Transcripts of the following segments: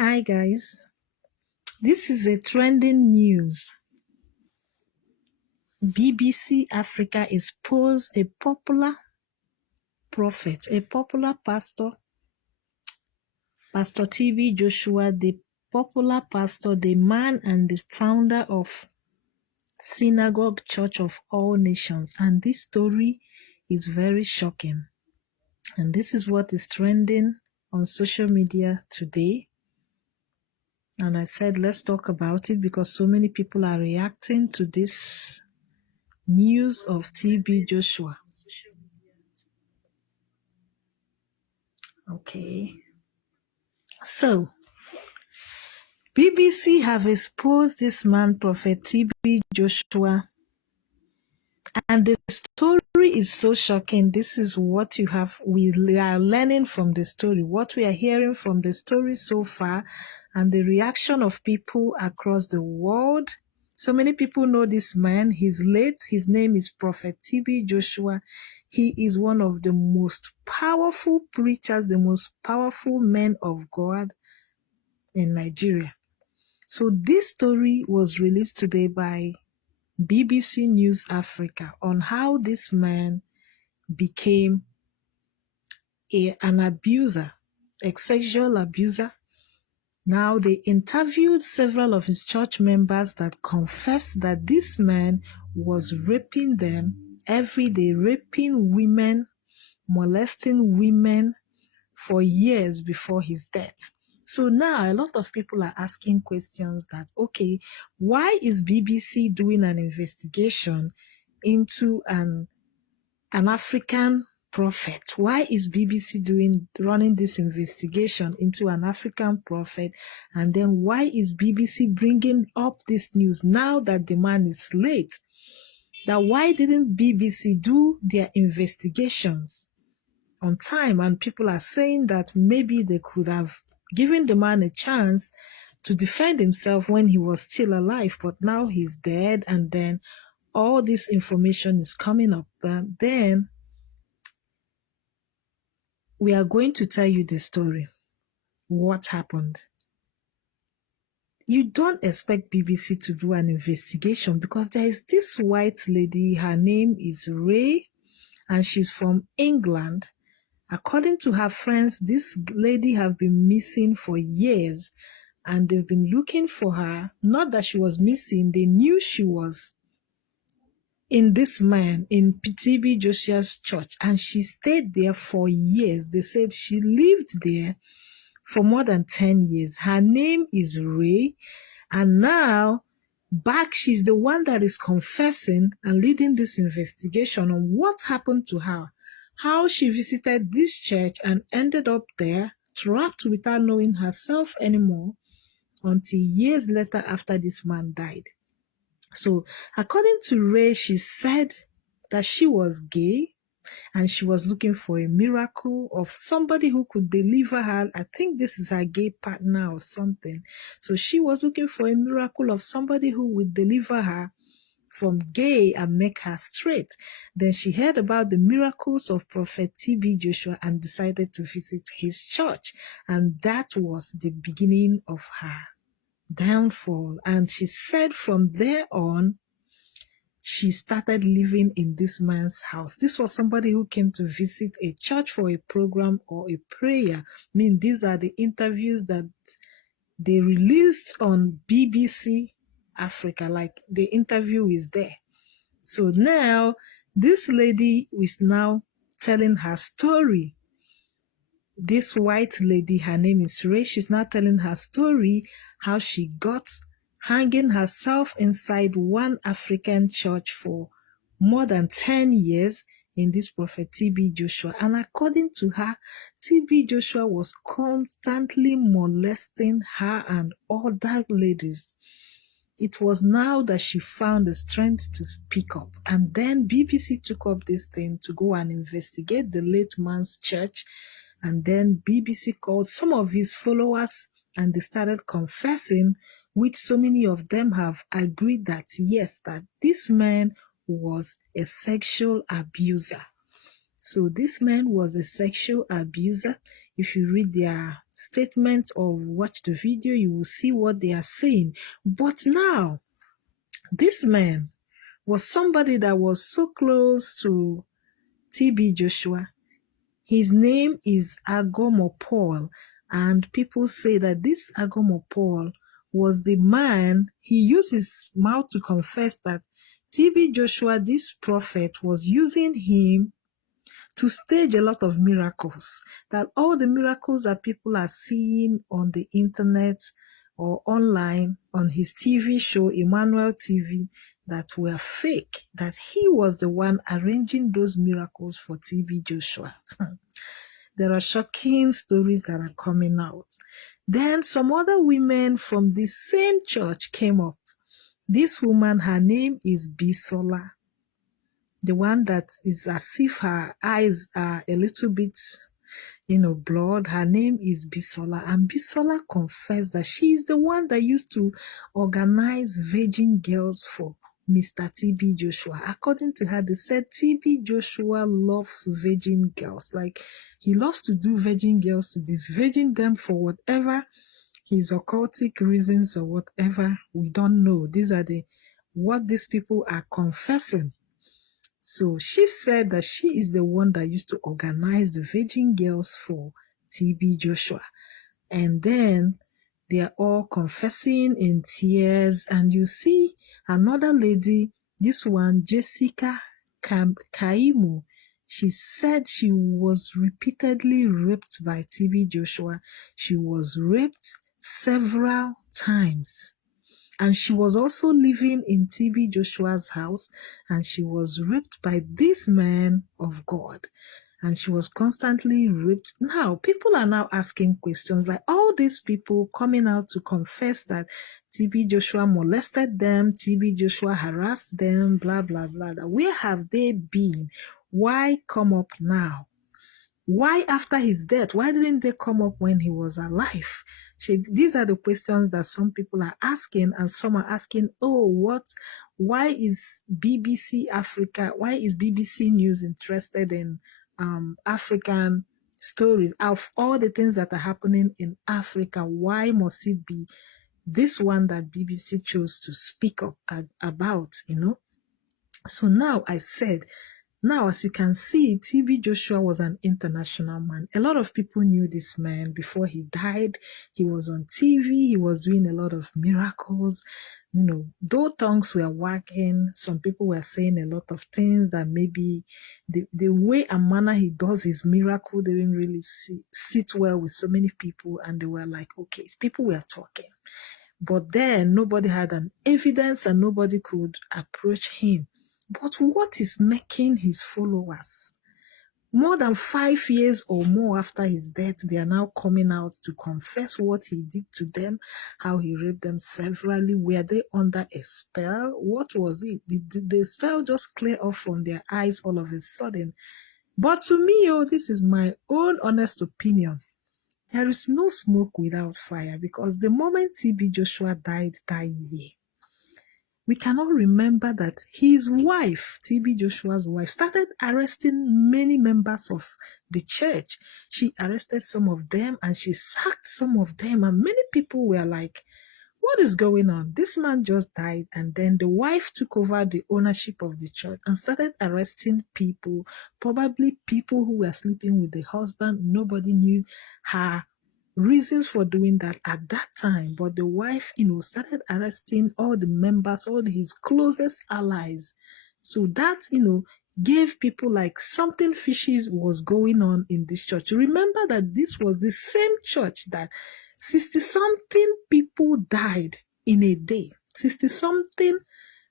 Hi guys, this is a trending news. BBC Africa exposed a popular prophet, a popular pastor, Pastor TB Joshua, the popular pastor, the man and the founder of Synagogue Church of All Nations. And this story is very shocking. And this is what is trending on social media today. And I said, let's talk about it because so many people are reacting to this news of TB Joshua. Okay. So, BBC have exposed this man, Prophet TB Joshua, and the story is so shocking. This is what we are learning from the story, what we are hearing from the story so far, and the reaction of people across the world. So many people know this man. He's late. His name is Prophet TB Joshua. He is one of the most powerful preachers, the most powerful men of God in Nigeria. So this story was released today by BBC News Africa on how this man became an abuser, a sexual abuser. Now, they interviewed several of his church members that confessed that this man was raping them every day, raping women, molesting women for years before his death. So now a lot of people are asking questions that, okay, why is BBC doing an investigation into an African prophet? Why is BBC running this investigation into an African prophet? And then why is BBC bringing up this news now that the man is late? That why didn't BBC do their investigations on time? And people are saying that maybe they could have given the man a chance to defend himself when he was still alive, but now he's dead, and then all this information is coming up. And then we are going to tell you the story, what happened. You don't expect BBC to do an investigation because there is this white lady, her name is Ray, and she's from England. According to her friends, this lady have been missing for years, and they've been looking for her. Not that she was missing, they knew she was in this man, in TB Joshua's church, and she stayed there for years. They said she lived there for more than 10 years. Her name is Ray, and now she's the one that is confessing and leading this investigation on what happened to her, how she visited this church and ended up there, trapped without knowing herself anymore, until years later after this man died. So according to Ray, she said that she was gay and she was looking for a miracle of somebody who could deliver her. I think this is her gay partner or something. So she was looking for a miracle of somebody who would deliver her from gay and make her straight. Then she heard about the miracles of Prophet TB Joshua and decided to visit his church. And that was the beginning of her downfall. And she said from there on, she started living in this man's house. This was somebody who came to visit a church for a program or a prayer. I mean, these are the interviews that they released on BBC Africa. Like, the interview is there. So now, this lady is now telling her story. This white lady, her name is Ray, she's now telling her story, how she got hanging herself inside one African church for more than 10 years in this Prophet TB Joshua. And according to her, TB Joshua was constantly molesting her and other ladies. It was now that she found the strength to speak up. And then BBC took up this thing to go and investigate the late man's church. And then BBC called some of his followers and they started confessing, which so many of them have agreed that yes, that this man was a sexual abuser. So this man was a sexual abuser. If you read their statement or watch the video, you will see what they are saying. But now, this man was somebody that was so close to TB Joshua. His name is Agomo Paul, and people say that this Agomo Paul was the man. He used his mouth to confess that TB Joshua, this prophet, was using him to stage a lot of miracles. That all the miracles that people are seeing on the internet or online on his TV show, Emmanuel TV, that were fake, that he was the one arranging those miracles for TB Joshua. There are shocking stories that are coming out. Then some other women from the same church came up. This woman, her name is Bisola. The one that is as if her eyes are a little bit, blood. Her name is Bisola. And Bisola confessed that she is the one that used to organize virgin girls for Mr. TB Joshua. According to her, they said TB Joshua loves virgin girls. Like, he loves to do virgin girls, to disvirgin them for whatever his occultic reasons or whatever. We don't know. These are what these people are confessing. So she said that she is the one that used to organize the virgin girls for TB Joshua. And then they are all confessing in tears. And you see another lady, this one, Jessica Kaimu. She said she was repeatedly raped by TB Joshua. She was raped several times. And she was also living in TB Joshua's house, and she was raped by this man of God. And she was constantly raped. Now, people are now asking questions like all these people coming out to confess that TB Joshua molested them, TB Joshua harassed them, blah, blah, blah. Where have they been? Why come up now? Why after his death? Why didn't they come up when he was alive? These are the questions that some people are asking, and some are asking, why is BBC Africa, why is BBC News interested in African stories? Of all the things that are happening in Africa, why must it be this one that BBC chose to speak up about, So now I said, now, as you can see, TB Joshua was an international man. A lot of people knew this man before he died. He was on TV. He was doing a lot of miracles. Though tongues were wagging, some people were saying a lot of things that maybe the way and manner he does his miracle didn't really sit well with so many people. And they were like, okay, people were talking. But then nobody had an evidence and nobody could approach him. But what is making his followers, more than 5 years or more after his death, they are now coming out to confess what he did to them, how he raped them severally? Were they under a spell? What was it? Did the spell just clear off from their eyes all of a sudden? But to me, this is my own honest opinion. There is no smoke without fire, because the moment TB Joshua died that year, we cannot remember that his wife, TB Joshua's wife, started arresting many members of the church. She arrested some of them and she sacked some of them. And many people were like, what is going on? This man just died. And then the wife took over the ownership of the church and started arresting people, probably people who were sleeping with the husband. Nobody knew her reasons for doing that at that time, but the wife, started arresting all the members, all his closest allies. So that, gave people like something fishy was going on in this church. Remember that this was the same church that 60-something people died in a day. 60-something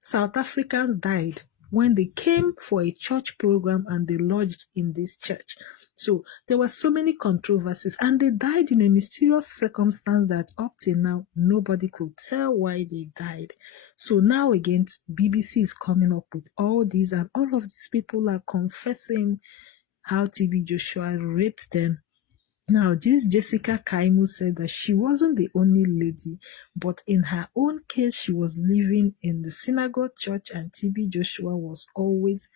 South Africans died when they came for a church program and they lodged in this church. So there were so many controversies, and they died in a mysterious circumstance that up till now, nobody could tell why they died. So now again, BBC is coming up with all these, and all of these people are confessing how TB Joshua raped them. Now, this Jessica Kaimu said that she wasn't the only lady, but in her own case, she was living in the synagogue church, and TB Joshua was always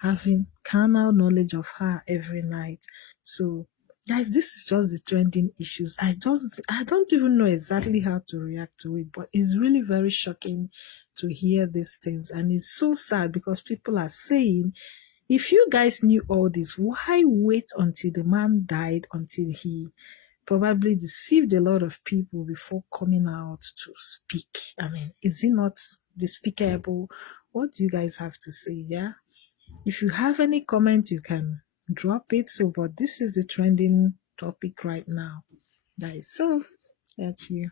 having carnal knowledge of her every night. So guys, this is just the trending issues. I don't even know exactly how to react to it, but it's really very shocking to hear these things. And it's so sad because people are saying, if you guys knew all this, why wait until the man died, until he probably deceived a lot of people before coming out to speak? I mean, is it not despicable? What do you guys have to say? Yeah. If you have any comment, you can drop it. So, but this is the trending topic right now, guys. So, that's you.